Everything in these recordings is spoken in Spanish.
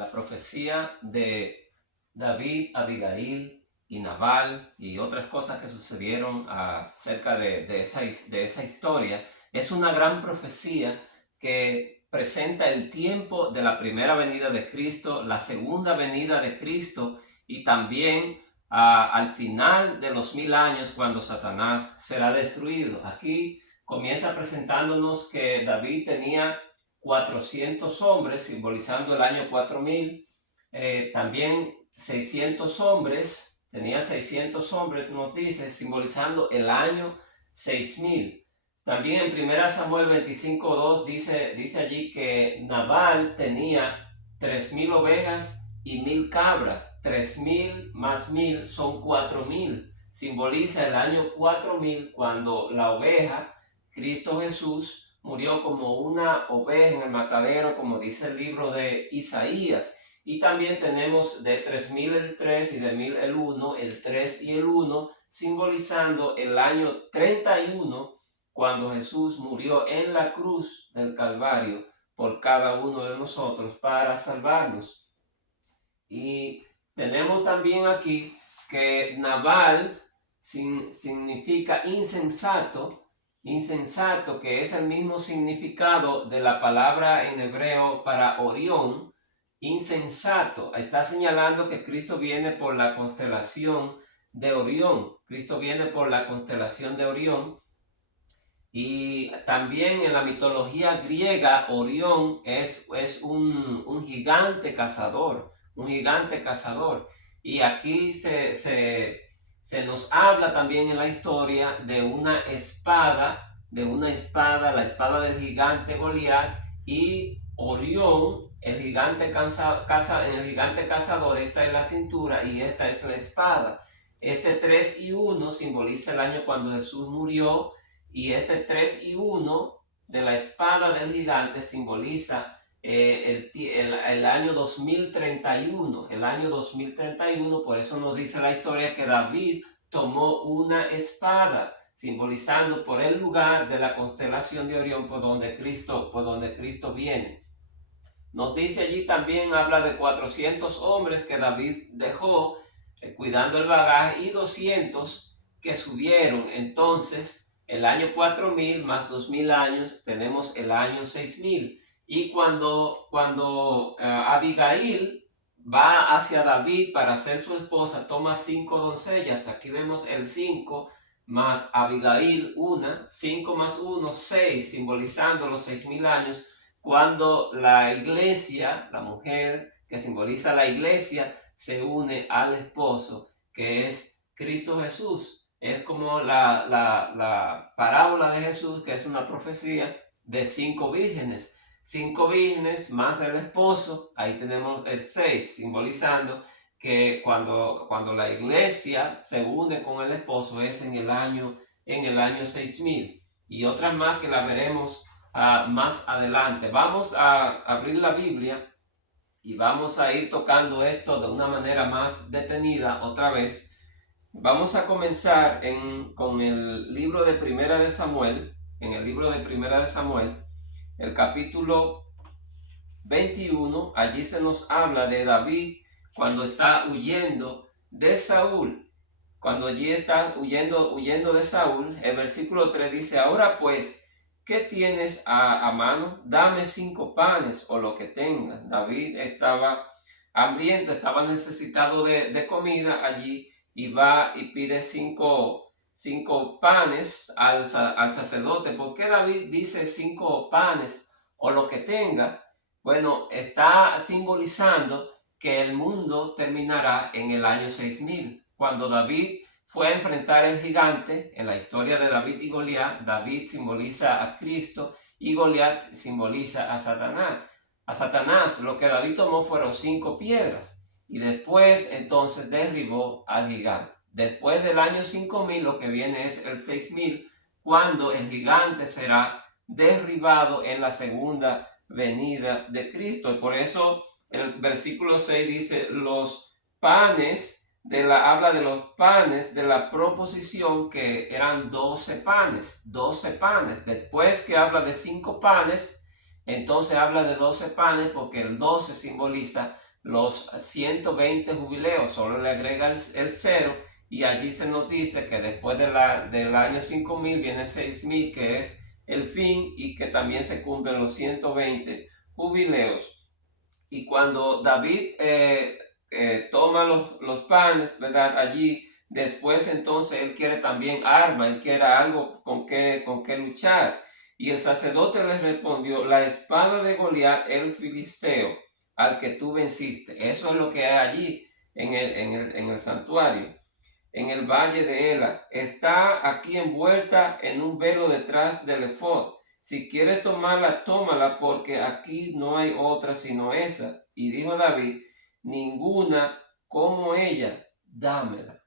la profecía de David, Abigail y Nabal y otras cosas que sucedieron acerca de esa historia es una gran profecía que presenta el tiempo de la primera venida de Cristo, la segunda venida de Cristo y también al final de los 1000 años cuando Satanás será destruido. Aquí comienza presentándonos que David tenía 400 hombres, simbolizando el año 4000. También 600 hombres, tenía 600 hombres, nos dice, simbolizando el año 6000. También en 1 Samuel 25:2 dice allí que Nabal tenía 3000 ovejas y 1000 cabras. 3000 más 1000 son 4000. Simboliza el año 4000 cuando la oveja, Cristo Jesús, murió como una oveja en el matadero, como dice el libro de Isaías. Y también tenemos de 3000 el 3 y de 1000 el 1, el 3 y el 1, simbolizando el año 31, cuando Jesús murió en la cruz del Calvario por cada uno de nosotros para salvarnos. Y tenemos también aquí que Nabal significa insensato, que es el mismo significado de la palabra en hebreo para Orión, insensato. Está señalando que Cristo viene por la constelación de Orión. Cristo viene por la constelación de Orión. Y también en la mitología griega, Orión es un gigante cazador, Y aquí se nos habla también en la historia de una espada, la espada del gigante Goliat, y Orión, el gigante cazador, esta es la cintura y esta es la espada. Este 3 y 1 simboliza el año cuando Jesús murió, y este 3 y 1 de la espada del gigante simboliza el año 2031. El año 2031, por eso nos dice la historia que David tomó una espada, simbolizando por el lugar de la constelación de Orión por donde Cristo viene. Nos dice allí también, habla de 400 hombres que David dejó cuidando el bagaje y 200 que subieron. Entonces, el año 4000 más 2000 años, tenemos el año 6000. Y cuando Abigail va hacia David para ser su esposa, toma 5 doncellas. Aquí vemos el 5 más Abigail, 1, 5 más 1, 6, simbolizando los 6000 años. Cuando la iglesia, la mujer que simboliza la iglesia, se une al esposo, que es Cristo Jesús. Es como la parábola de Jesús, que es una profecía de 5 vírgenes. 5 vírgenes más el esposo, ahí tenemos el 6, simbolizando que cuando la iglesia se une con el esposo es en el año 6000. Y otras más que la veremos más adelante. Vamos a abrir la Biblia y vamos a ir tocando esto de una manera más detenida otra vez. Vamos a comenzar con el libro de Primera de Samuel, el capítulo 21. Allí se nos habla de David cuando está huyendo de Saúl. Cuando allí está huyendo de Saúl, el versículo 3 dice: ahora pues, ¿qué tienes a mano? Dame 5 panes o lo que tengas. David estaba hambriento, estaba necesitado de comida allí, y va y pide 5 panes al sacerdote. ¿Por qué David dice 5 panes o lo que tenga? Bueno, está simbolizando que el mundo terminará en el año 6000. Cuando David fue a enfrentar al gigante, en la historia de David y Goliat, David simboliza a Cristo y Goliat simboliza a Satanás. A Satanás, lo que David tomó fueron 5 piedras y después entonces derribó al gigante. Después del año 5000, lo que viene es el 6000, cuando el gigante será derribado en la segunda venida de Cristo. Y por eso el versículo 6 dice: los panes habla de los panes de la proposición, que eran 12 panes. Después que habla de 5 panes, entonces habla de 12 panes, porque el 12 simboliza los 120 jubileos, solo le agrega el cero, y allí se nos dice que después del año 5000 viene 6000, que es el fin, y que también se cumplen los 120 jubileos. Y cuando David toma los panes, ¿verdad? Allí, después entonces él quiere también arma, él quiere algo con que luchar. Y el sacerdote le respondió: la espada de Goliat, el filisteo, al que tú venciste. Eso es lo que hay allí en el santuario, en el valle de Ela. Está aquí envuelta en un velo detrás del efod. Si quieres tomarla, tómala, porque aquí no hay otra sino esa. Y dijo David: ninguna como ella, dámela.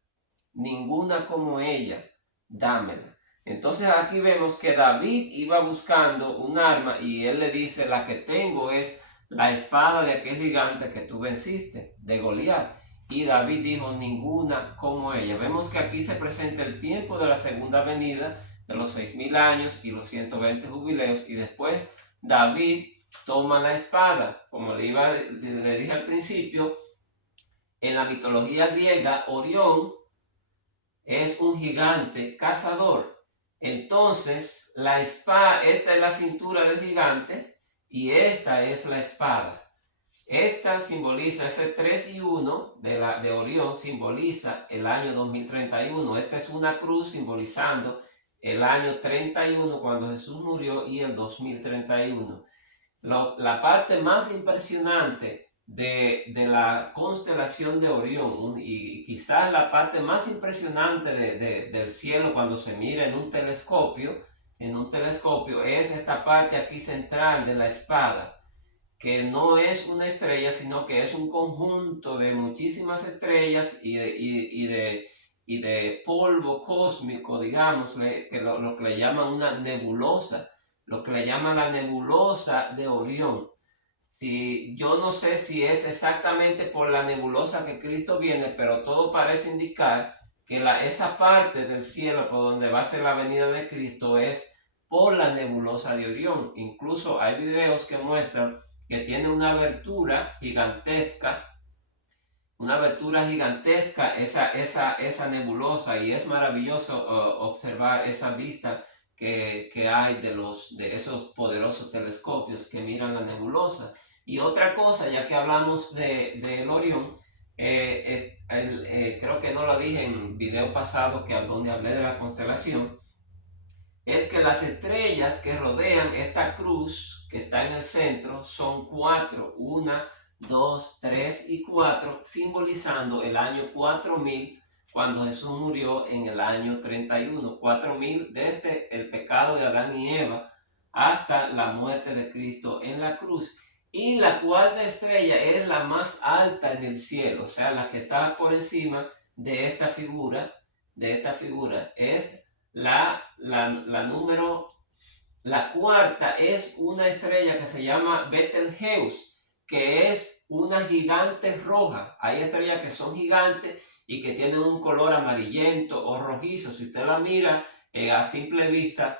Ninguna como ella, dámela. Entonces aquí vemos que David iba buscando un arma, y él le dice: la que tengo es la espada de aquel gigante que tú venciste, de Goliat. Y David dijo: ninguna como ella. Vemos que aquí se presenta el tiempo de la segunda venida, de los 6000 años y los 120 jubileos, y después David toma la espada. Como le dije al principio, en la mitología griega, Orión es un gigante cazador. Entonces, la espada, esta es la cintura del gigante y esta es la espada. Esta simboliza ese 3 y 1 de Orión, simboliza el año 2031. Esta es una cruz simbolizando el año 31 cuando Jesús murió, y el 2031. La parte más impresionante de la constelación de Orión, y quizás la parte más impresionante del cielo cuando se mira en un telescopio, es esta parte aquí central de la espada, que no es una estrella, sino que es un conjunto de muchísimas estrellas y de polvo cósmico, digamos, que lo que le llaman una nebulosa, lo que le llaman la nebulosa de Orión. Si, yo no sé si es exactamente por la nebulosa que Cristo viene, pero todo parece indicar que esa parte del cielo por donde va a ser la venida de Cristo es por la nebulosa de Orión. Incluso hay videos que muestran que tiene una abertura gigantesca esa nebulosa, y es maravilloso observar esa vista que hay de esos poderosos telescopios que miran la nebulosa. Y otra cosa, ya que hablamos del Orión, creo que no lo dije en video pasado donde hablé de la constelación, es que las estrellas que rodean esta cruz que está en el centro son 4, 1, 2, 3 y 4, simbolizando el año 4000, cuando Jesús murió en el año 31. 4000 desde el pecado de Adán y Eva hasta la muerte de Cristo en la cruz. Y la cuarta estrella es la más alta en el cielo, o sea, la que está por encima de esta figura, es la cuarta es una estrella que se llama Betelgeuse, que es una gigante roja. Hay estrellas que son gigantes y que tienen un color amarillento o rojizo. Si usted la mira a simple vista,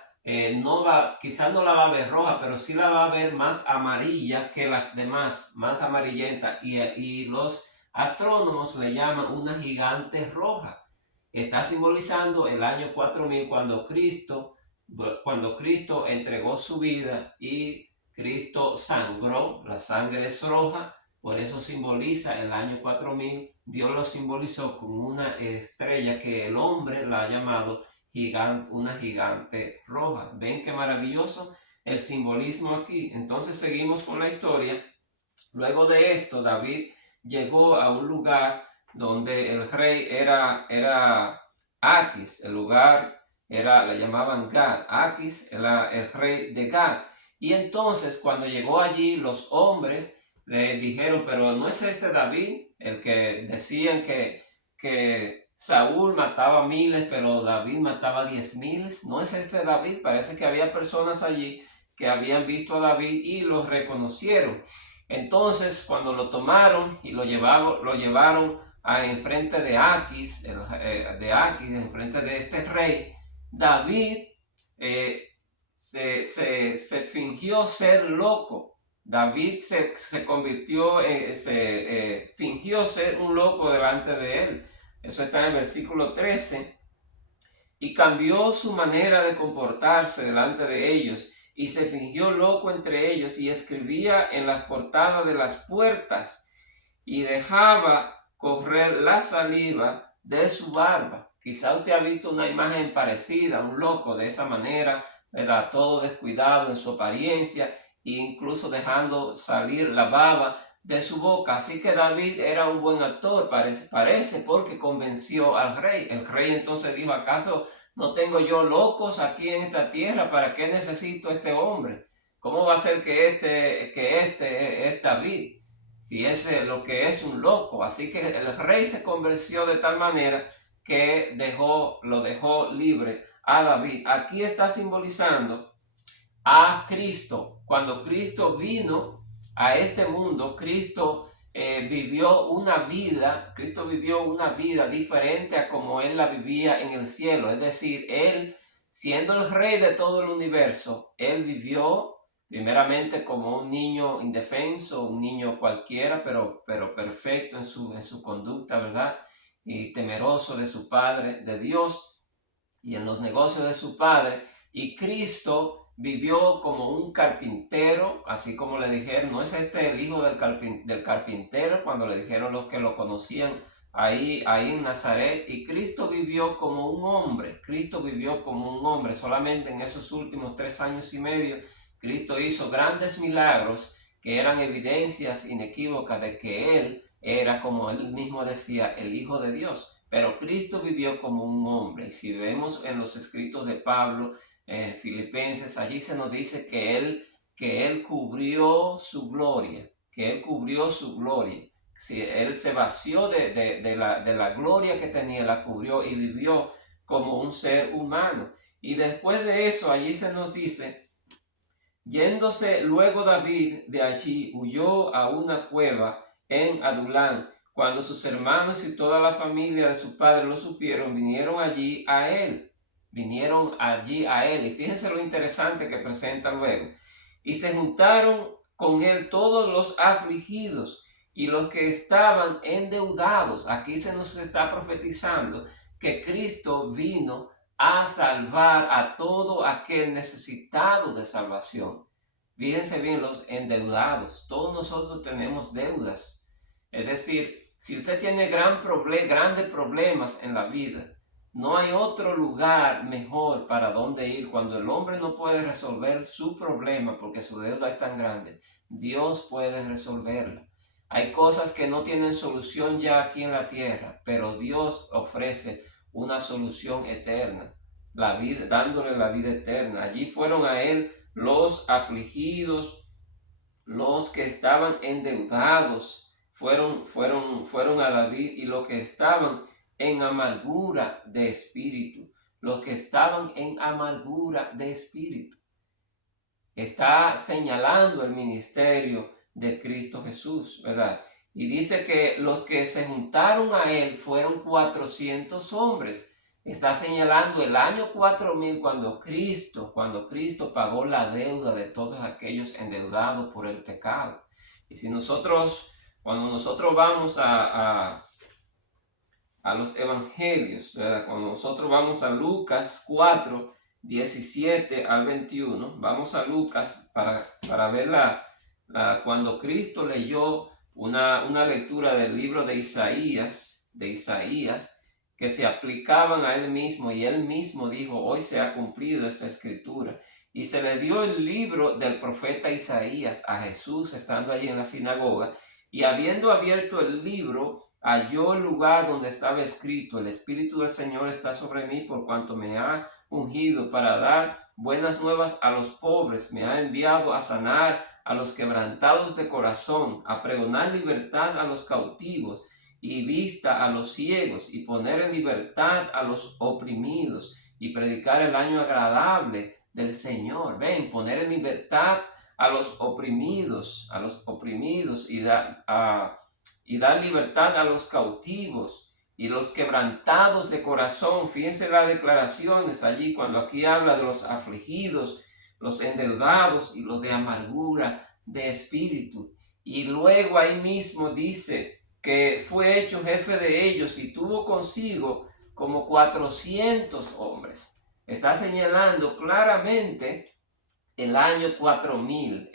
quizás no la va a ver roja, pero sí la va a ver más amarilla que las demás, más amarillenta. Y los astrónomos le llaman una gigante roja. Está simbolizando el año 4000, cuando Cristo entregó su vida y Cristo sangró. La sangre es roja, por eso simboliza el año 4000. Dios lo simbolizó con una estrella que el hombre la ha llamado una gigante roja. ¿Ven qué maravilloso el simbolismo aquí? Entonces seguimos con la historia. Luego de esto, David llegó a un lugar donde el rey era Aquis. El lugar le llamaban Gad. Aquis era el rey de Gad. Y entonces, cuando llegó allí, los hombres le dijeron: pero no es este David, el que decían que Saúl mataba miles, pero David mataba 10,000. No es este David. Parece que había personas allí que habían visto a David y lo reconocieron. Entonces, cuando lo tomaron y lo llevaron enfrente de Aquis, enfrente de este rey, David se fingió ser loco. David se convirtió, fingió ser un loco delante de él. Eso está en el versículo 13. Y cambió su manera de comportarse delante de ellos, y se fingió loco entre ellos, y escribía en las portadas de las puertas, y dejaba correr la saliva de su barba. Quizá usted ha visto una imagen parecida, un loco de esa manera, ¿verdad? Todo descuidado en su apariencia, e incluso dejando salir la baba de su boca. Así que David era un buen actor, parece, porque convenció al rey. El rey entonces dijo: ¿acaso no tengo yo locos aquí en esta tierra? ¿Para qué necesito este hombre? ¿Cómo va a ser que este es David, si es lo que es un loco? Así que el rey se convenció de tal manera que lo dejó libre a David. Aquí está simbolizando a Cristo. Cuando Cristo vino a este mundo, Cristo vivió una vida diferente a como Él la vivía en el cielo. Es decir, Él, siendo el rey de todo el universo, Él vivió primeramente como un niño indefenso, un niño cualquiera, pero perfecto en su conducta, ¿verdad? Y temeroso de su Padre, de Dios, y en los negocios de su Padre. Y Cristo vivió como un carpintero, así como le dijeron: ¿no es este el hijo del carpintero? Cuando le dijeron los que lo conocían ahí en Nazaret. Y Cristo vivió como un hombre. Solamente en esos últimos 3 años y medio, Cristo hizo grandes milagros que eran evidencias inequívocas de que Él era, como Él mismo decía, el Hijo de Dios. Pero Cristo vivió como un hombre. Y si vemos en los escritos de Pablo, Filipenses, allí se nos dice que él cubrió su gloria, Si él se vació de la gloria que tenía, la cubrió y vivió como un ser humano. Y después de eso, allí se nos dice: yéndose luego David de allí, huyó a una cueva en Adulán. Cuando sus hermanos y toda la familia de su padre lo supieron, vinieron allí a él. Y fíjense lo interesante que presenta luego: y se juntaron con él todos los afligidos y los que estaban endeudados. Aquí se nos está profetizando que Cristo vino a salvar a todo aquel necesitado de salvación. Fíjense bien, los endeudados. Todos nosotros tenemos deudas. Es decir, si usted tiene grandes problemas en la vida, no hay otro lugar mejor para donde ir. Cuando el hombre no puede resolver su problema porque su deuda es tan grande, Dios puede resolverla. Hay cosas que no tienen solución ya aquí en la tierra, pero Dios ofrece una solución eterna, dándole la vida eterna. Allí fueron a él los afligidos, los que estaban endeudados, fueron a David, y los que estaban en amargura de espíritu. Está señalando el ministerio de Cristo Jesús, ¿verdad? Y dice que los que se juntaron a él fueron 400 hombres. Está señalando el año 4000, cuando Cristo pagó la deuda de todos aquellos endeudados por el pecado. Y cuando nosotros vamos a los evangelios, ¿verdad? Cuando nosotros vamos a Lucas 4, 17 al 21, vamos a Lucas para ver cuando Cristo leyó una lectura del libro de Isaías, que se aplicaban a él mismo, y él mismo dijo: hoy se ha cumplido esta escritura. Y se le dio el libro del profeta Isaías a Jesús estando allí en la sinagoga, y habiendo abierto el libro, halló el lugar donde estaba escrito: el Espíritu del Señor está sobre mí, por cuanto me ha ungido para dar buenas nuevas a los pobres, me ha enviado a sanar a los quebrantados de corazón, a pregonar libertad a los cautivos y vista a los ciegos, y poner en libertad a los oprimidos, y predicar el año agradable del Señor. Ven, poner en libertad a los oprimidos, y dar libertad a los cautivos y los quebrantados de corazón. Fíjense las declaraciones allí, cuando aquí habla de los afligidos, los endeudados y los de amargura de espíritu. Y luego ahí mismo dice que fue hecho jefe de ellos y tuvo consigo como 400 hombres. Está señalando claramente el año 4000,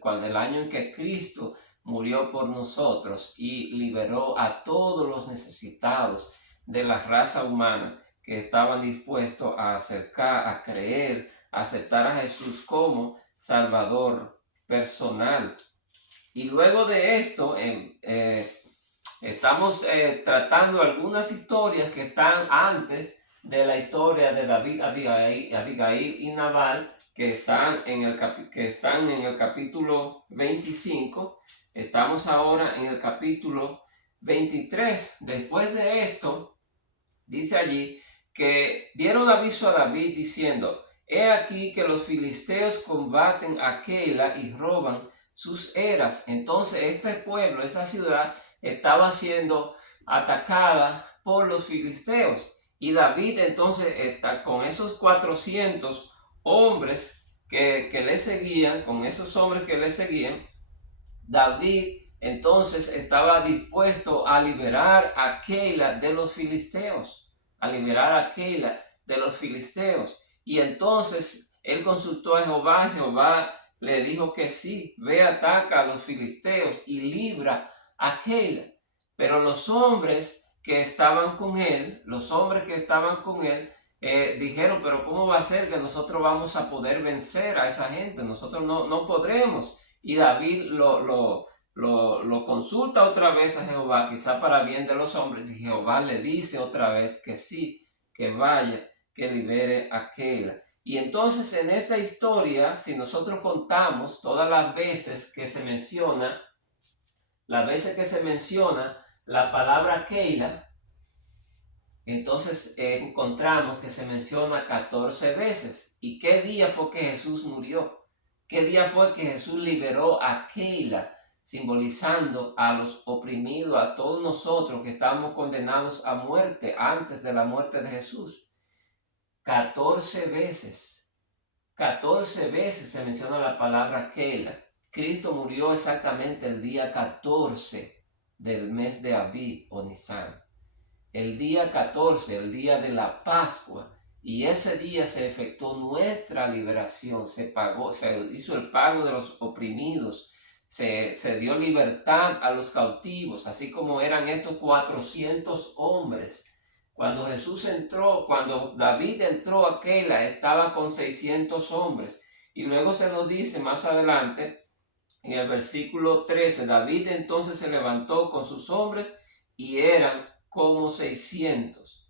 cuando el año en que Cristo murió por nosotros y liberó a todos los necesitados de la raza humana que estaban dispuestos a acercar, a creer, a aceptar a Jesús como Salvador personal. Y luego de esto, estamos tratando algunas historias que están antes de la historia de David, Abigail y Nabal, que están en el capítulo 25. Estamos ahora en el capítulo 23. Después de esto, dice allí que dieron aviso a David diciendo: he aquí que los filisteos combaten a Keila y roban sus eras. Entonces este pueblo, esta ciudad, estaba siendo atacada por los filisteos. Y David entonces está con esos 400 hombres que le seguían, David entonces estaba dispuesto a liberar a Keila de los filisteos, Y entonces él consultó a Jehová. Jehová le dijo que sí, ve, ataca a los filisteos y libra a Keila. Pero los hombres que estaban con él, dijeron: pero ¿cómo va a ser que nosotros vamos a poder vencer a esa gente? Nosotros no podremos. Y David lo consulta otra vez a Jehová, quizá para bien de los hombres, y Jehová le dice otra vez que sí, que vaya, que libere a Keila. Y entonces en esta historia, si nosotros contamos todas las veces que se menciona la palabra Keila, entonces encontramos que se menciona 14 veces. ¿Y qué día fue que Jesús murió? ¿Qué día fue que Jesús liberó a Keila, simbolizando a los oprimidos, a todos nosotros que estábamos condenados a muerte antes de la muerte de Jesús? 14 veces. 14 veces se menciona la palabra Keila. Cristo murió exactamente el día 14 del mes de Abib o Nisan. El día 14, el día de la Pascua, y ese día se efectuó nuestra liberación, se hizo el pago de los oprimidos, se dio libertad a los cautivos, así como eran estos 400 hombres. Cuando David entró a Keila, estaba con 600 hombres, y luego se nos dice más adelante, en el versículo 13, David entonces se levantó con sus hombres y eran como 600,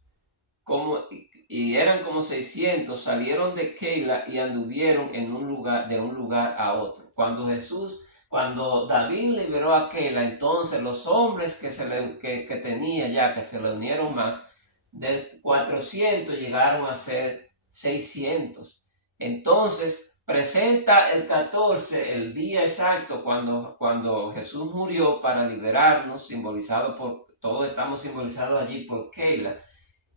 salieron de Keila y anduvieron de un lugar a otro. Cuando David liberó a Keila, entonces los hombres que tenía ya, que se le unieron más, de 400 llegaron a ser 600. Entonces presenta el 14, el día exacto cuando Jesús murió para liberarnos, todos estamos simbolizados allí por Keila.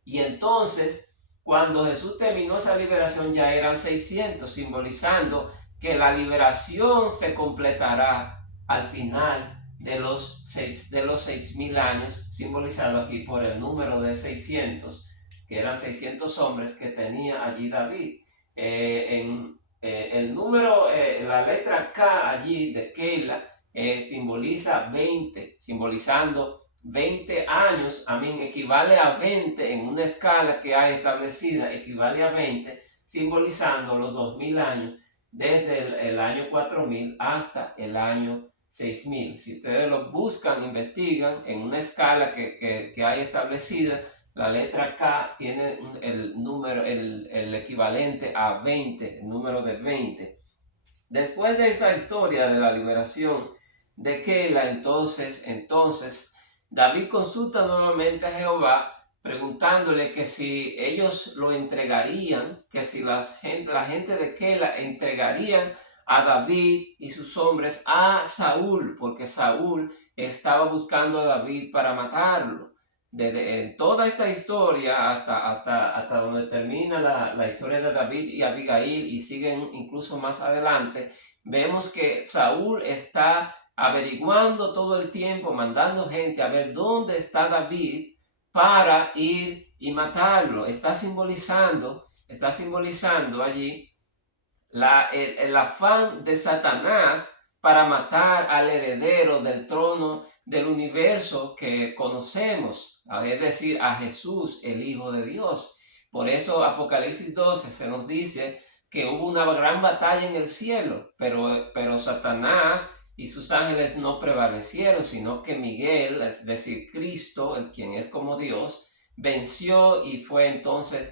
Y entonces, cuando Jesús terminó esa liberación, ya eran 600, simbolizando que la liberación se completará al final de los 6,000 años, simbolizado aquí por el número de 600, que eran 600 hombres que tenía allí David. El número, la letra K allí de Keila, simboliza 20, simbolizando 20 años, equivale a 20 en una escala que hay establecida, equivale a 20, simbolizando los 2000 años, desde el año 4000 hasta el año 6000. Si ustedes lo buscan, investigan en una escala que hay establecida, la letra K tiene el número, el equivalente a 20, el número de 20. Después de esa historia de la liberación de Keila, entonces David consulta nuevamente a Jehová, preguntándole que si ellos lo entregarían, que si la gente de Keila entregarían a David y sus hombres a Saúl, porque Saúl estaba buscando a David para matarlo. desde en toda esta historia hasta donde termina la historia de David y Abigail y siguen incluso más adelante, vemos que Saúl está averiguando todo el tiempo, mandando gente a ver dónde está David para ir y matarlo. Está simbolizando allí el afán de Satanás para matar al heredero del trono del universo que conocemos, es decir, a Jesús, el Hijo de Dios. Por eso Apocalipsis 12 se nos dice que hubo una gran batalla en el cielo, pero Satanás y sus ángeles no prevalecieron, sino que Miguel, es decir, Cristo, el quien es como Dios, venció y fue entonces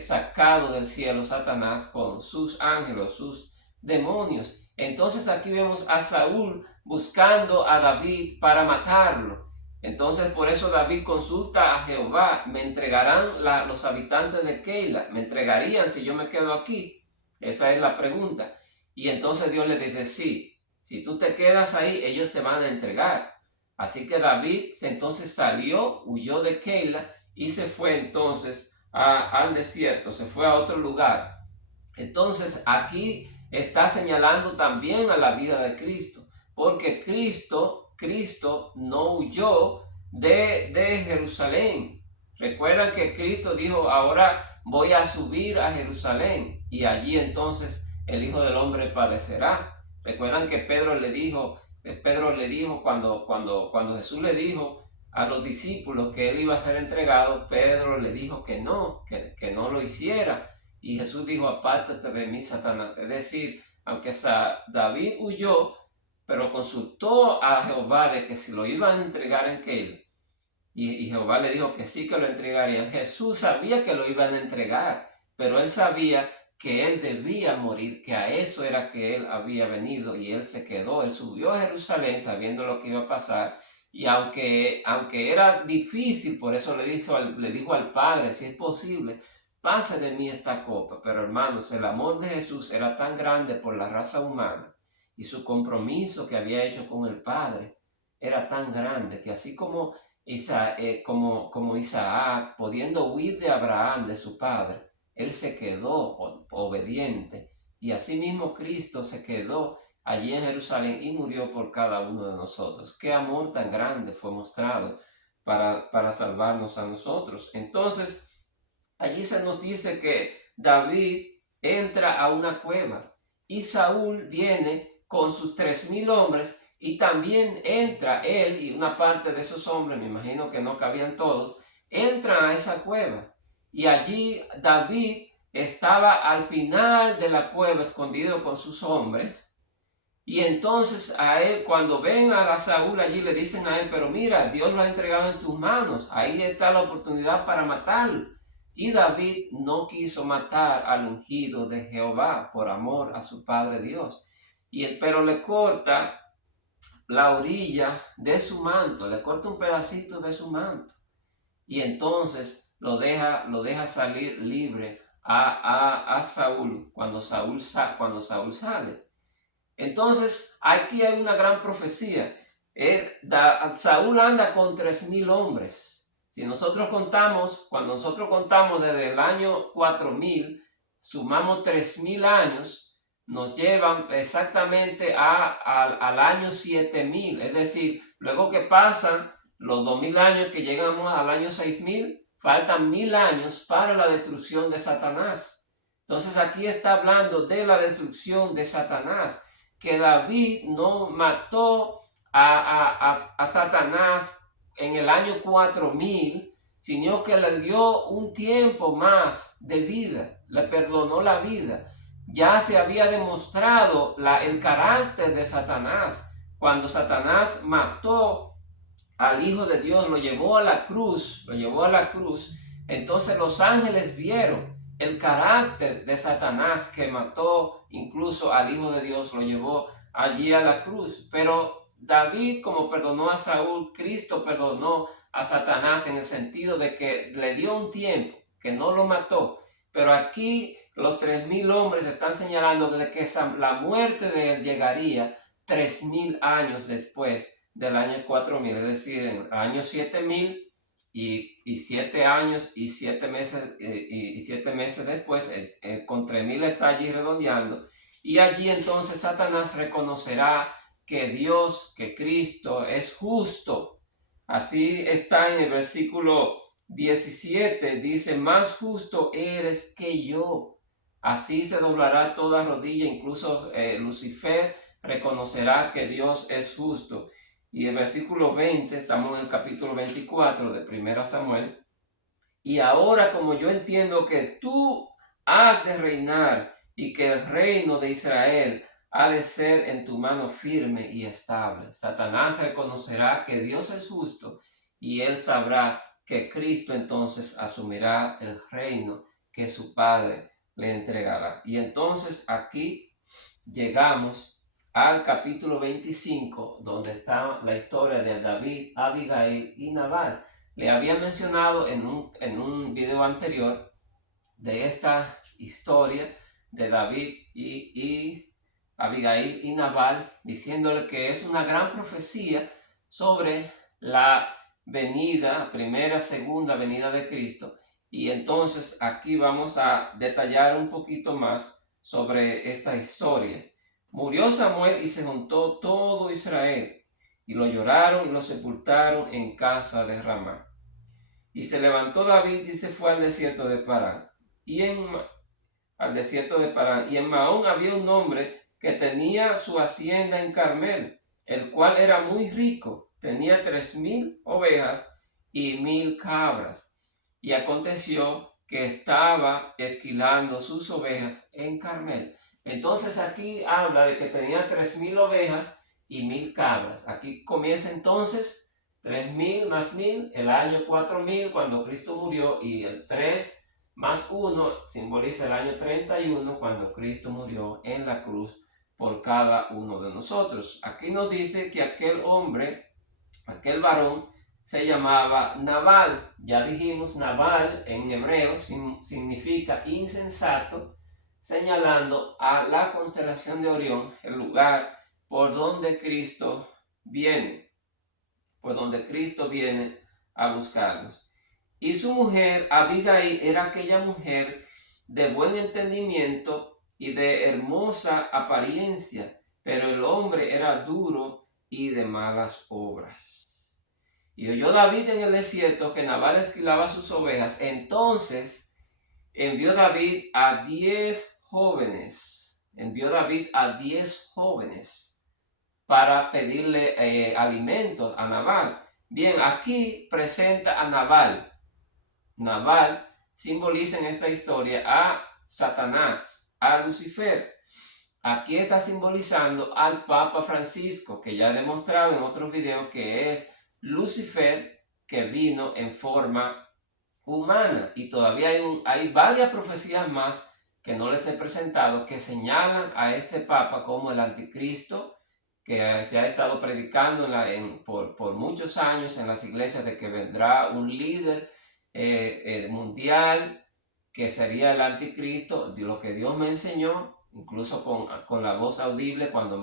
sacado del cielo Satanás con sus ángeles, sus demonios. Entonces aquí vemos a Saúl buscando a David para matarlo. Entonces por eso David consulta a Jehová: ¿me entregarán los habitantes de Keila? ¿Me entregarían si yo me quedo aquí? Esa es la pregunta. Y entonces Dios le dice: sí, si tú te quedas ahí, ellos te van a entregar. Así que David entonces salió, huyó de Keila y se fue entonces al desierto, se fue a otro lugar. Entonces aquí está señalando también a la vida de Cristo, porque Cristo no huyó de Jerusalén. Recuerdan que Cristo dijo: ahora voy a subir a Jerusalén y allí entonces el Hijo del Hombre padecerá. Recuerdan que Pedro le dijo cuando Jesús le dijo a los discípulos que él iba a ser entregado, Pedro le dijo que no lo hiciera. Y Jesús dijo: apártate de mí, Satanás. Es decir, aunque David huyó, pero consultó a Jehová de que si lo iban a entregar en Keila. Y Jehová le dijo que sí, que lo entregarían. Jesús sabía que lo iban a entregar, pero él sabía que él debía morir, que a eso era que él había venido, y él se quedó. Él subió a Jerusalén sabiendo lo que iba a pasar. Y aunque era difícil, por eso le dijo al Padre: si es posible, pase de mí esta copa. Pero hermanos, el amor de Jesús era tan grande por la raza humana, y su compromiso que había hecho con el Padre era tan grande, que así como como Isaac, pudiendo huir de Abraham, de su padre, él se quedó obediente. Y asimismo Cristo se quedó allí en Jerusalén y murió por cada uno de nosotros. Qué amor tan grande fue mostrado para salvarnos a nosotros. Entonces, allí se nos dice que David entra a una cueva y Saúl viene con sus 3,000 hombres, y también entra él y una parte de esos hombres, me imagino que no cabían todos, entran a esa cueva. Y allí David estaba al final de la cueva escondido con sus hombres. Y entonces a él, cuando ven a Saúl allí, le dicen a él: pero mira, Dios lo ha entregado en tus manos, ahí está la oportunidad para matarlo. Y David no quiso matar al ungido de Jehová por amor a su Padre Dios. Pero le corta la orilla de su manto, le corta un pedacito de su manto, y entonces lo deja salir libre a Saúl cuando Saúl sale. Entonces aquí hay una gran profecía. Saúl anda con 3,000 hombres. Si nosotros contamos, cuando nosotros contamos desde el año 4,000, sumamos 3,000 años, nos llevan exactamente al año 7,000. Es decir, luego que pasan los 2,000 años, que llegamos al año 6,000, faltan 1,000 años para la destrucción de Satanás. Entonces aquí está hablando de la destrucción de Satanás, que David no mató a Satanás en el año 4,000, sino que le dio un tiempo más de vida, le perdonó la vida. Ya se había demostrado el carácter de Satanás. Cuando Satanás mató al Hijo de Dios, lo llevó a la cruz, entonces los ángeles vieron el carácter de Satanás, que mató incluso al Hijo de Dios, lo llevó allí a la cruz. Pero David, como perdonó a Saúl, Cristo perdonó a Satanás en el sentido de que le dio un tiempo, que no lo mató. Pero aquí los 3,000 hombres están señalando de que la muerte de él llegaría 3,000 años después del año 4,000, es decir, en el año 7,000 y 7 años y 7 meses, y 7 meses después, con 3,000 está allí redondeando. Y allí entonces Satanás reconocerá que Dios, que Cristo es justo. Así está en el versículo 17, dice, más justo eres que yo. Así se doblará toda rodilla, incluso Lucifer reconocerá que Dios es justo. Y el versículo 20, estamos en el capítulo 24 de 1 Samuel. Y ahora, como yo entiendo que tú has de reinar y que el reino de Israel ha de ser en tu mano firme y estable. Satanás reconocerá que Dios es justo y él sabrá que Cristo entonces asumirá el reino que su Padre le entregará. Y entonces aquí llegamos al capítulo 25, donde está la historia de David, Abigail y Nabal. Le había mencionado en un video anterior de esta historia de David y Abigail y Nabal, diciéndole que es una gran profecía sobre la venida, primera, segunda venida de Cristo. Y entonces aquí vamos a detallar un poquito más sobre esta historia. Murió Samuel y se juntó todo Israel, y lo lloraron y lo sepultaron en casa de Ramá. Y se levantó David y se fue al desierto de Parán. Al desierto de Parán. Y en Maón había un hombre que tenía su hacienda en Carmel, el cual era muy rico. Tenía 3,000 ovejas y 1,000 cabras. Y aconteció que estaba esquilando sus ovejas en Carmel. Entonces aquí habla de que tenía 3,000 ovejas y 1,000 cabras. Aquí comienza entonces 3,000 más 1,000, el año 4,000 cuando Cristo murió, y el 3 más 1 simboliza el año 31 cuando Cristo murió en la cruz por cada uno de nosotros. Aquí nos dice que aquel hombre, aquel varón, se llamaba Nabal. Ya dijimos, Nabal en hebreo significa insensato, señalando a la constelación de Orión, el lugar por donde Cristo viene, a buscarnos. Y su mujer, Abigail, era aquella mujer de buen entendimiento y de hermosa apariencia, pero el hombre era duro y de malas obras. Y oyó David en el desierto que Nabal esquilaba sus ovejas. Entonces envió David a 10 jóvenes. Para pedirle alimentos a Nabal. Bien, aquí presenta a Nabal. Nabal simboliza en esta historia a Satanás, a Lucifer. Aquí está simbolizando al Papa Francisco, que ya he demostrado en otros videos que es Lucifer que vino en forma humana. Y todavía hay varias profecías más que no les he presentado que señalan a este Papa como el anticristo, que se ha estado predicando por muchos años en las iglesias, de que vendrá un líder mundial que sería el anticristo. De lo que Dios me enseñó, incluso con la voz audible, cuando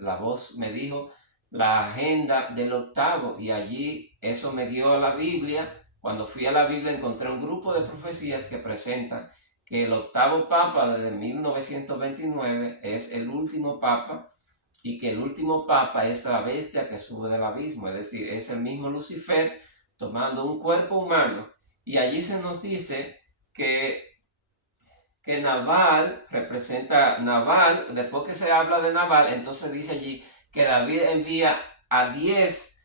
la voz me dijo la agenda del octavo, y allí eso me dio a la Biblia. Cuando fui a la Biblia encontré un grupo de profecías que presentan que el octavo papa desde 1929 es el último papa, y que el último papa es la bestia que sube del abismo, es decir, es el mismo Lucifer tomando un cuerpo humano. Y allí se nos dice que Nabal después que se habla de Nabal, entonces dice allí que David envía a 10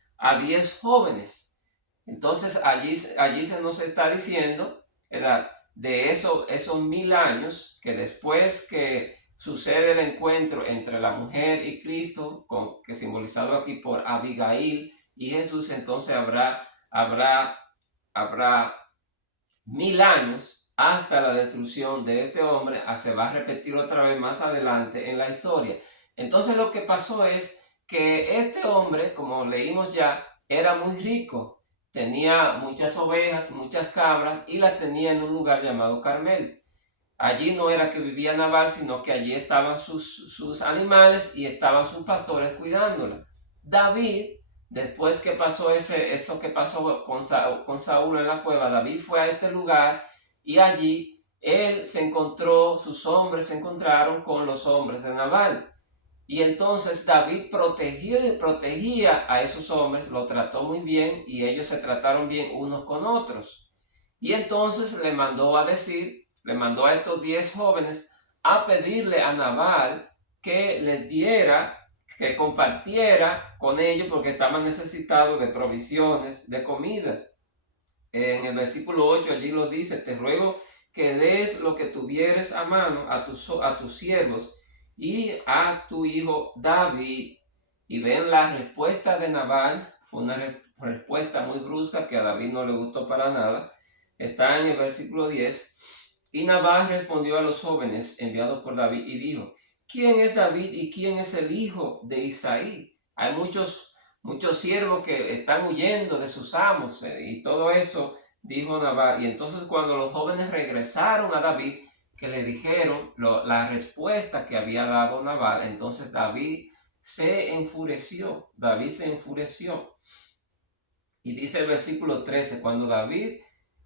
jóvenes. Entonces allí se nos está diciendo, ¿verdad?, de esos 1,000 años, que después que sucede el encuentro entre la mujer y Cristo, que simbolizado aquí por Abigail y Jesús, entonces habrá 1,000 años hasta la destrucción de este hombre. Se va a repetir otra vez más adelante en la historia. Entonces lo que pasó es que este hombre, como leímos ya, era muy rico. Tenía muchas ovejas, muchas cabras, y las tenía en un lugar llamado Carmel. Allí no era que vivía Nabal, sino que allí estaban sus animales y estaban sus pastores cuidándola. David después que pasó eso que pasó con Saúl en la cueva, David fue a este lugar y allí él se encontró, sus hombres se encontraron con los hombres de Nabal. Y entonces David protegía a esos hombres, lo trató muy bien y ellos se trataron bien unos con otros. Y entonces le mandó a estos 10 jóvenes a pedirle a Nabal que les diera, que compartiera con ellos porque estaban necesitados de provisiones, de comida. En el versículo 8 allí lo dice: te ruego que des lo que tuvieres a mano a tus siervos y a tu hijo David. Y ven la respuesta de Nabal, fue una respuesta muy brusca que a David no le gustó para nada. Está en el versículo 10. Y Nabal respondió a los jóvenes enviados por David y dijo: ¿quién es David y quién es el hijo de Isaí? Hay muchos siervos que están huyendo de sus amos y todo eso, dijo Nabal. Y entonces cuando los jóvenes regresaron a David, que le dijeron la respuesta que había dado Nabal, entonces David se enfureció. Y dice el versículo 13,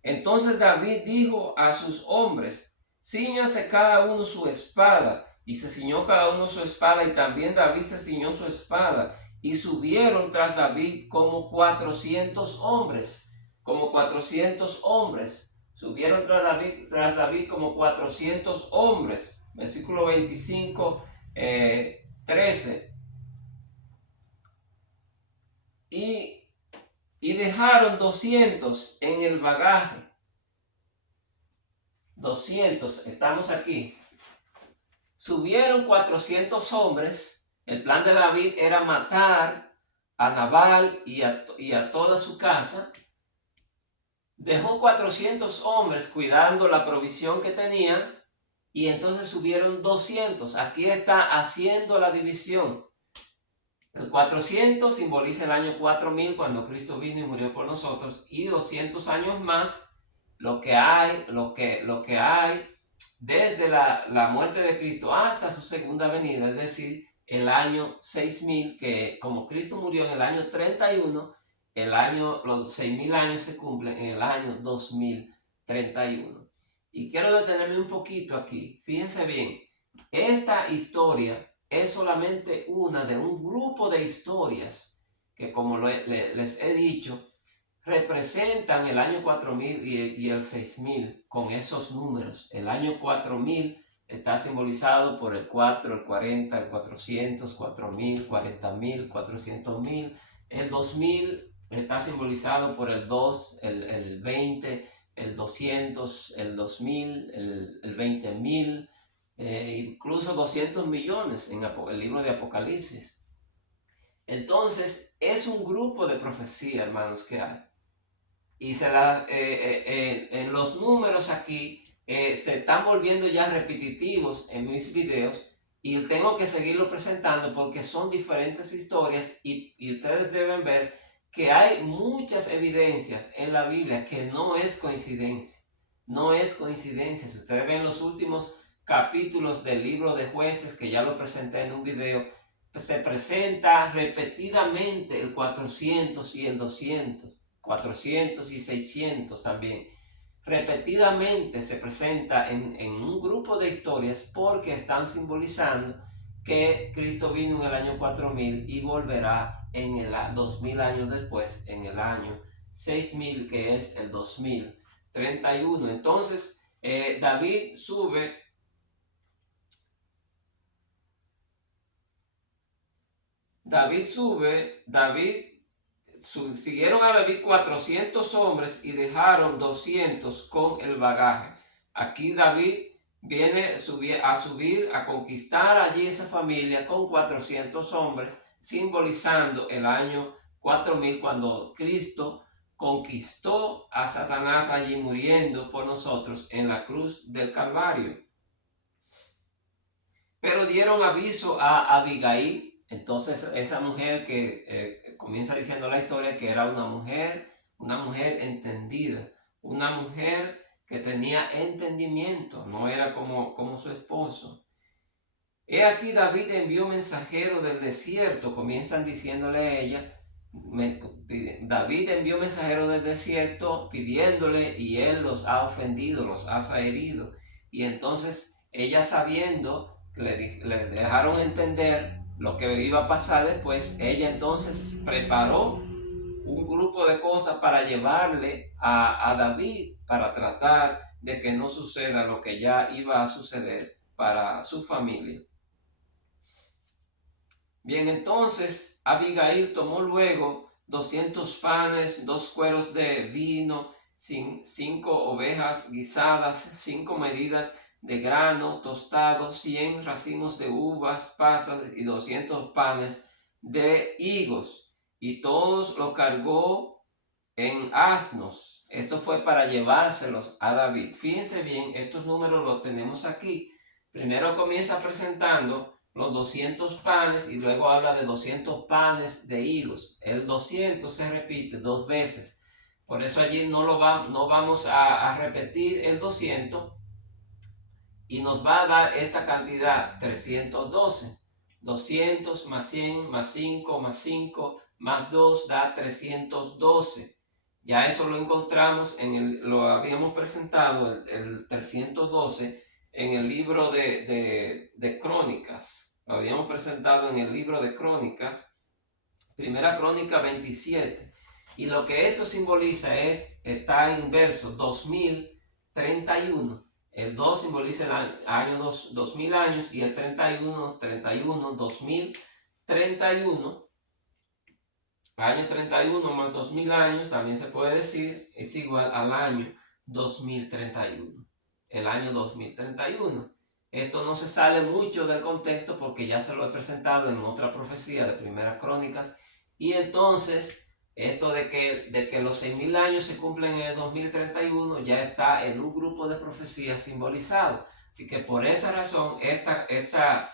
entonces David dijo a sus hombres: cíñanse cada uno su espada. Y se ciñó cada uno su espada, y también David se ciñó su espada. Y subieron tras David como 400 hombres. Como 400 hombres. Subieron tras David como 400 hombres. Versículo 25, 13. Y dejaron 200 en el bagaje. 200, estamos aquí. Subieron 400 hombres. El plan de David era matar a Nabal y a toda su casa. Dejó 400 hombres cuidando la provisión que tenía. Y entonces subieron 200. Aquí está haciendo la división. El 400 simboliza el año 4000 cuando Cristo vino y murió por nosotros. Y 200 años más, lo que hay desde la muerte de Cristo hasta su segunda venida, es decir, el año 6000, que como Cristo murió en el año 31, los 6000 años se cumplen en el año 2031. Y quiero detenerme un poquito aquí. Fíjense bien, esta historia es solamente una de un grupo de historias que, como les he dicho, representan el año 4000 y el 6000 con esos números. El año 4000 está simbolizado por el 4, el 40, el 400, 4000, 40.000, 400.000. El 2000 está simbolizado por el 2, el 20, el 200, el 2000, el 20.000, incluso 200 millones en el libro de Apocalipsis. Entonces, es un grupo de profecía, hermanos, que hay. Y en los números aquí se están volviendo ya repetitivos en mis videos y tengo que seguirlo presentando porque son diferentes historias y ustedes deben ver que hay muchas evidencias en la Biblia que no es coincidencia. No es coincidencia. Si ustedes ven los últimos capítulos del libro de Jueces, que ya lo presenté en un video, se presenta repetidamente el 400 y el 200. 400 y 600 también. Repetidamente se presenta en un grupo de historias porque están simbolizando que Cristo vino en el año 4000 y volverá en el 2000 años después, en el año 6000, que es el 2031. Entonces, David siguieron a David 400 hombres y dejaron 200 con el bagaje. Aquí David viene a conquistar allí esa familia con 400 hombres, simbolizando el año 4000 cuando Cristo conquistó a Satanás allí muriendo por nosotros en la cruz del Calvario. Pero dieron aviso a Abigail, entonces esa mujer que comienza diciendo la historia que era una mujer entendida, una mujer que tenía entendimiento, no era como su esposo. He aquí David envió mensajero del desierto, comienzan diciéndole a ella, David envió mensajeros del desierto pidiéndole y él los ha ofendido, los ha herido. Y entonces ella sabiendo, le dejaron entender lo que iba a pasar después, ella entonces preparó un grupo de cosas para llevarle a David para tratar de que no suceda lo que ya iba a suceder para su familia. Bien, entonces Abigail tomó luego 200 panes, 2 cueros de vino, 5 ovejas guisadas, 5 medidas de grano tostado, 100 racimos de uvas pasas y 200 panes de higos. Y todos lo cargó en asnos. Esto fue para llevárselos a David. Fíjense bien, estos números los tenemos aquí. Primero comienza presentando los 200 panes y luego habla de 200 panes de higos. El 200 se repite 2 veces. Por eso allí no vamos a repetir el 200 y nos va a dar esta cantidad 312. 200 más 100 más 5 más 5 más 2 da 312. Ya eso lo encontramos, lo habíamos presentado, el 312, en el libro de Crónicas. Lo habíamos presentado en el libro de Crónicas, Primera Crónica 27. Y lo que esto simboliza está en verso 2031. El 2 simboliza el año 2000 años y el 31, 2031. Año 31 más 2000 años, también se puede decir, es igual al año 2031. El año 2031. Esto no se sale mucho del contexto porque ya se lo he presentado en otra profecía de Primeras Crónicas. Y entonces, esto de que los 6000 años se cumplen en el 2031 ya está en un grupo de profecías simbolizado. Así que por esa razón, esta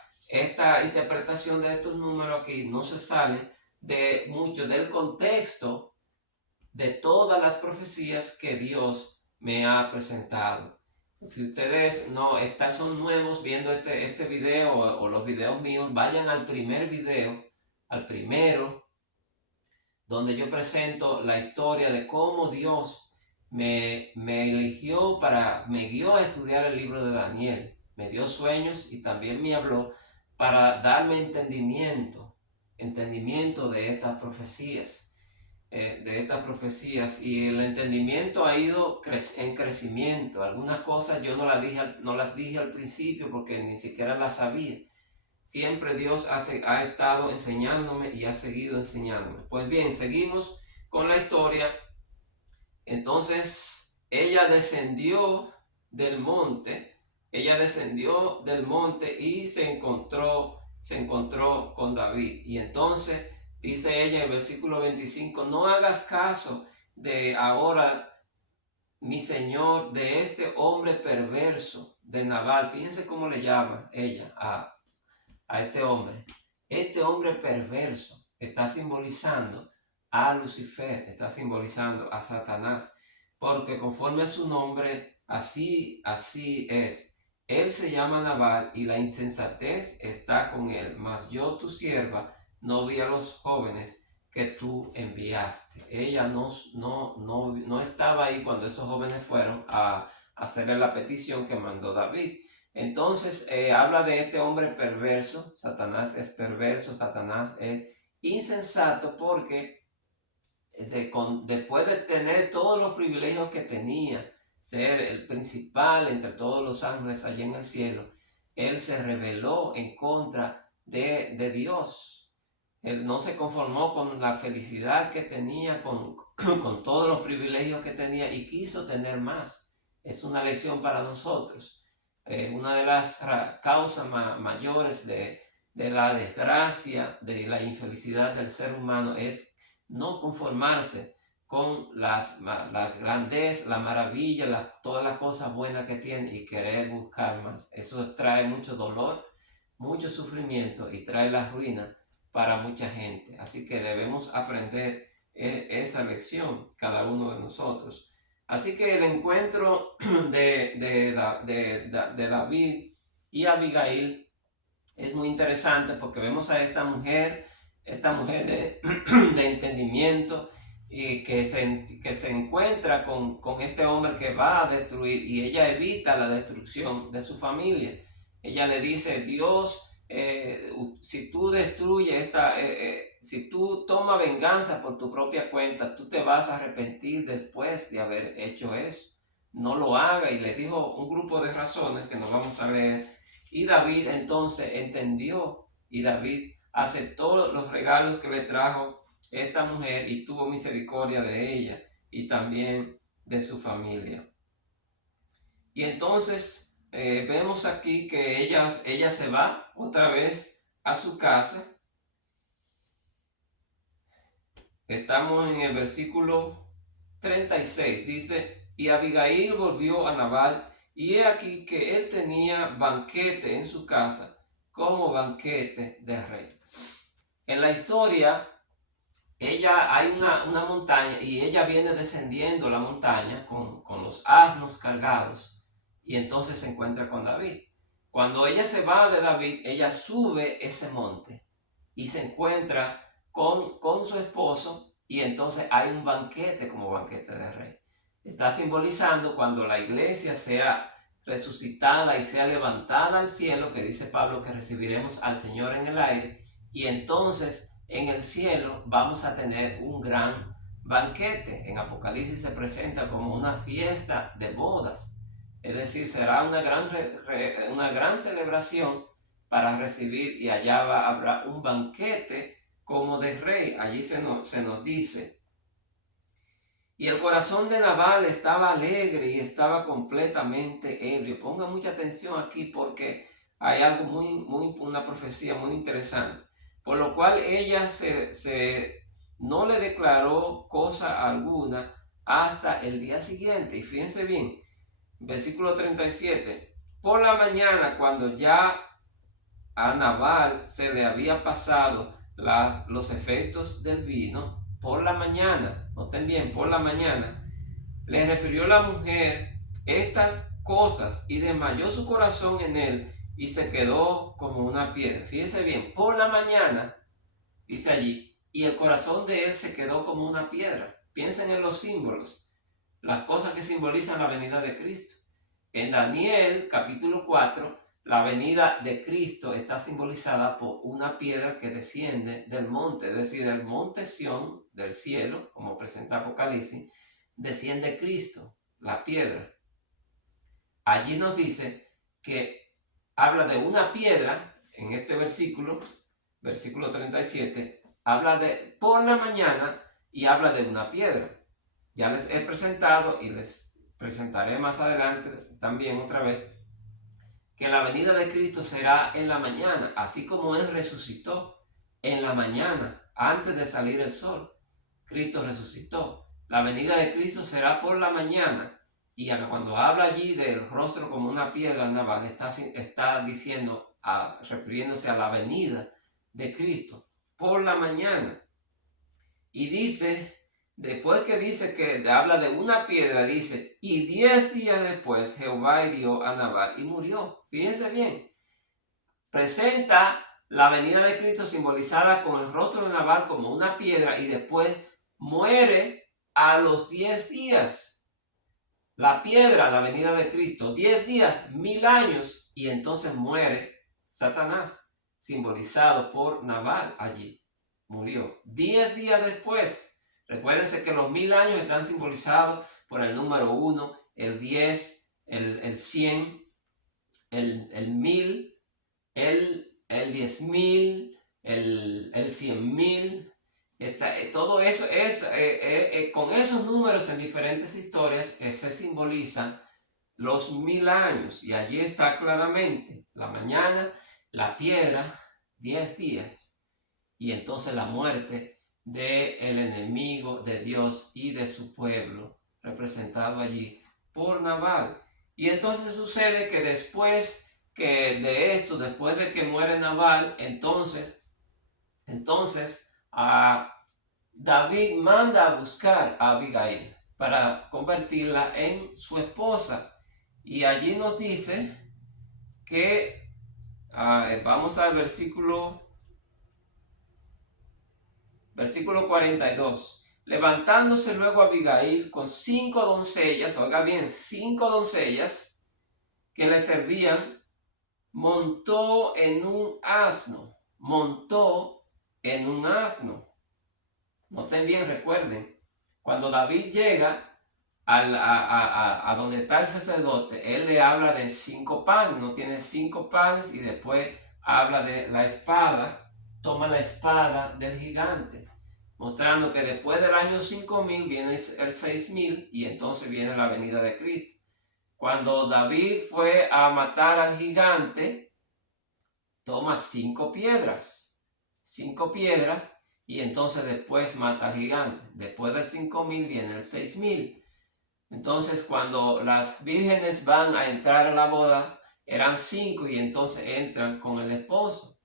interpretación de estos números aquí no se sale de mucho del contexto de todas las profecías que Dios me ha presentado. Si ustedes son nuevos viendo este video o los videos míos, vayan al primer video, al primero, donde yo presento la historia de cómo Dios me eligió me guió a estudiar el libro de Daniel. Me dio sueños y también me habló para darme entendimiento de estas profecías. Y el entendimiento ha ido en crecimiento. Algunas cosas yo no las dije al principio porque ni siquiera las sabía. Siempre Dios ha estado enseñándome y ha seguido enseñándome. Pues bien, seguimos con la historia. Entonces ella descendió del monte y se encontró con David. Y entonces dice ella en el versículo 25, no hagas caso de ahora, mi señor, de este hombre perverso de Nabal. Fíjense cómo le llama ella a este hombre. Este hombre perverso está simbolizando a Lucifer, está simbolizando a Satanás, porque conforme a su nombre, así es. Él se llama Nabal y la insensatez está con él, mas yo, tu sierva, no vi a los jóvenes que tú enviaste. Ella no estaba ahí cuando esos jóvenes fueron a hacerle la petición que mandó David. Entonces habla de este hombre perverso. Satanás es perverso, Satanás es insensato porque después de tener todos los privilegios que tenía, ser el principal entre todos los ángeles allá en el cielo, él se rebeló en contra de Dios. Él no se conformó con la felicidad que tenía, con todos los privilegios que tenía y quiso tener más. Es una lección para nosotros. Una de las causas mayores de la desgracia, de la infelicidad del ser humano es no conformarse con la grandeza, la maravilla, todas las cosas buenas que tiene y querer buscar más. Eso trae mucho dolor, mucho sufrimiento y trae la ruina para mucha gente. Así que debemos aprender esa lección cada uno de nosotros. Así que el encuentro de David y Abigail es muy interesante porque vemos a esta mujer esta mujer de entendimiento, y que se encuentra con este hombre que va a destruir, y ella evita la destrucción de su familia. Ella le dice: Dios, si tú destruyes si tú tomas venganza por tu propia cuenta, tú te vas a arrepentir después de haber hecho eso. No lo haga. Y le dijo un grupo de razones que nos vamos a leer. Y David entonces entendió, y David aceptó los regalos que le trajo esta mujer y tuvo misericordia de ella y también de su familia. Y entonces vemos aquí que ella se va otra vez a su casa. Estamos en el versículo 36. Dice: y Abigail volvió a Nabal, y he aquí que él tenía banquete en su casa, como banquete de rey. En la historia, hay una montaña, y ella viene descendiendo la montaña con los asnos cargados, y entonces se encuentra con David. Cuando ella se va de David, ella sube ese monte y se encuentra con su esposo, y entonces hay un banquete como banquete de rey. Está simbolizando cuando la iglesia sea resucitada y sea levantada al cielo, que dice Pablo que recibiremos al Señor en el aire, y entonces en el cielo vamos a tener un gran banquete. En Apocalipsis se presenta como una fiesta de bodas, es decir, será una gran celebración para recibir, y allá habrá un banquete como de rey. Allí se nos dice: y el corazón de Nabal estaba alegre y estaba completamente ebrio. Ponga mucha atención aquí, porque hay algo una profecía muy interesante. Por lo cual ella no le declaró cosa alguna hasta el día siguiente. Y fíjense bien, versículo 37. Por la mañana, cuando ya a Nabal se le había pasado los efectos del vino, por la mañana, noten bien, por la mañana, le refirió la mujer estas cosas, y desmayó su corazón en él, y se quedó como una piedra. Fíjense bien, por la mañana, dice allí, y el corazón de él se quedó como una piedra. Piensen en los símbolos, las cosas que simbolizan la venida de Cristo. En Daniel capítulo 4, la venida de Cristo está simbolizada por una piedra que desciende del monte, es decir, del monte Sión, del cielo, como presenta Apocalipsis, desciende Cristo, la piedra. Allí nos dice que habla de una piedra, en este versículo 37, habla de por la mañana, y habla de una piedra. Ya les he presentado, y les presentaré más adelante también otra vez, que la venida de Cristo será en la mañana, así como Él resucitó en la mañana, antes de salir el sol. Cristo resucitó. La venida de Cristo será por la mañana. Y cuando habla allí del rostro como una piedra naval, está diciendo, refiriéndose a la venida de Cristo por la mañana. Y dice, después que dice que habla de una piedra, dice: y 10 días después Jehová hirió a Nabal y murió. Fíjense bien, presenta la venida de Cristo simbolizada con el rostro de Nabal como una piedra, y después muere a los 10 días. La piedra, la venida de Cristo, 10 días, 1000 años, y entonces muere Satanás, simbolizado por Nabal allí. Murió 10 días después. Recuérdense que los 1000 años están simbolizados por el número 1, el 10, el 100, el 1000, el 10.000, el 100.000. Todo eso es, con esos números en diferentes historias se simbolizan los 1000 años. Y allí está claramente la mañana, la piedra, 10 días. Y entonces la muerte del enemigo de Dios y de su pueblo, representado allí por Nabal. Y entonces sucede que después después de que muere Nabal, entonces David manda a buscar a Abigail para convertirla en su esposa. Y allí nos dice que, vamos al versículo versículo 42. Levantándose luego Abigail con 5 doncellas, oiga bien, 5 doncellas que le servían, montó en un asno. Noten bien, recuerden, cuando David llega a donde está el sacerdote, él le habla de 5 panes, no tiene 5 panes, y después habla de la espada, toma la espada del gigante, mostrando que después del año 5000 viene el 6000 y entonces viene la venida de Cristo. Cuando David fue a matar al gigante, toma 5 piedras, y entonces después mata al gigante. Después del 5000 viene el 6000. Entonces cuando las vírgenes van a entrar a la boda, eran 5 y entonces entran con el esposo.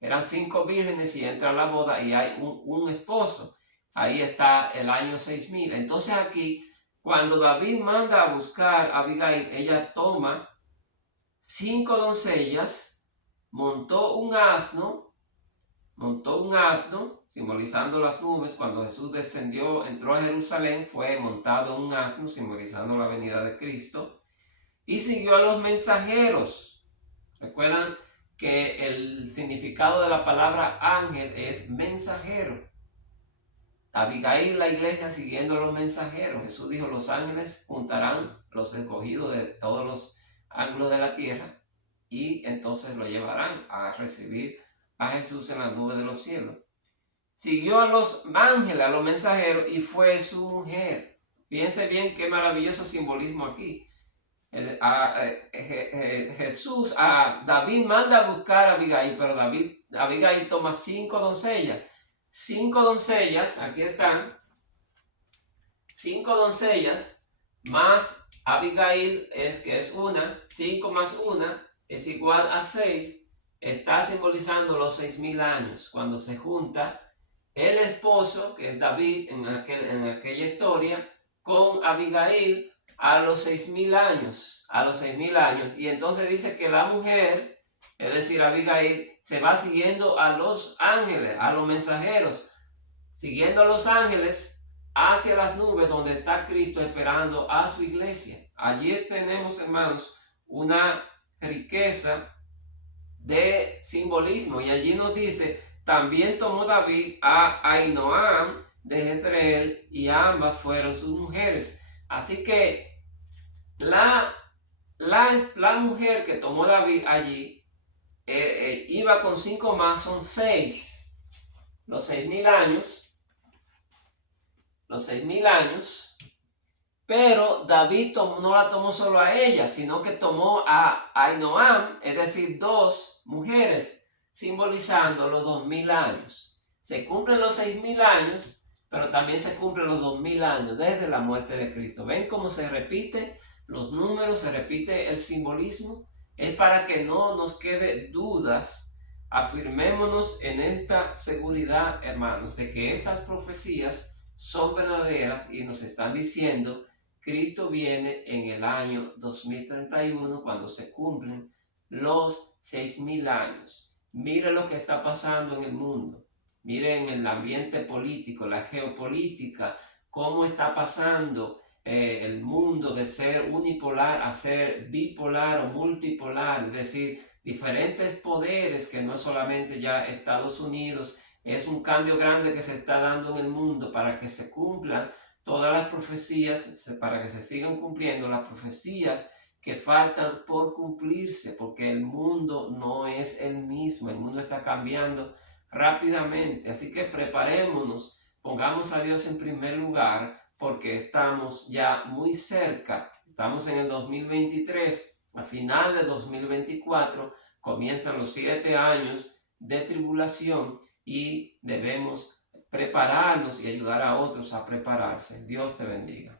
Eran 5 vírgenes y entran a la boda y hay un esposo. Ahí está el año 6000. Entonces aquí, cuando David manda a buscar a Abigail, ella toma 5 doncellas, montó un asno, simbolizando las nubes. Cuando Jesús entró a Jerusalén, fue montado en un asno, simbolizando la venida de Cristo, y siguió a los mensajeros. Recuerdan que el significado de la palabra ángel es mensajero. Abigail, la iglesia, siguiendo a los mensajeros. Jesús dijo: los ángeles juntarán los escogidos de todos los ángulos de la tierra y entonces lo llevarán a recibir a Jesús en las nubes de los cielos. Siguió a los ángeles, a los mensajeros, y fue su mujer. Fíjense bien qué maravilloso simbolismo aquí. David manda a buscar a Abigail, pero Abigail toma 5 doncellas. 5 doncellas, aquí están, 5 doncellas más Abigail, que es una, 5 más 1 es igual a 6, está simbolizando los 6000 años, cuando se junta el esposo, que es David en aquella historia, con Abigail a los 6000 años, y entonces dice que la mujer, es decir, Abigail, se va siguiendo a los ángeles, a los mensajeros, siguiendo a los ángeles hacia las nubes donde está Cristo esperando a su iglesia. Allí tenemos, hermanos, una riqueza de simbolismo, y allí nos dice: también tomó David a Ahinoam de Jezreel, y ambas fueron sus mujeres. Así que la mujer que tomó David allí iba con 5 más, son 6. Los 6000 años, pero David no la tomó solo a ella, sino que tomó a Ahinoam, es decir, 2 mujeres, simbolizando los 2000 años. Se cumplen los 6000 años, pero también se cumplen los 2000 años desde la muerte de Cristo. ¿Ven cómo se repite los números, se repite el simbolismo? Es para que no nos quede dudas. Afirmémonos en esta seguridad, hermanos, de que estas profecías son verdaderas y nos están diciendo: Cristo viene en el año 2031, cuando se cumplen los 6000 años. Mire lo que está pasando en el mundo. Miren el ambiente político, la geopolítica, cómo está pasando el mundo de ser unipolar a ser bipolar o multipolar, es decir, diferentes poderes, que no solamente ya Estados Unidos. Es un cambio grande que se está dando en el mundo para que se cumplan todas las profecías, para que se sigan cumpliendo las profecías que faltan por cumplirse, porque el mundo no es el mismo, el mundo está cambiando rápidamente. Así que preparémonos, pongamos a Dios en primer lugar, porque estamos ya muy cerca. Estamos en el 2023, a final de 2024 comienzan los 7 años de tribulación, y debemos prepararnos y ayudar a otros a prepararse. Dios te bendiga.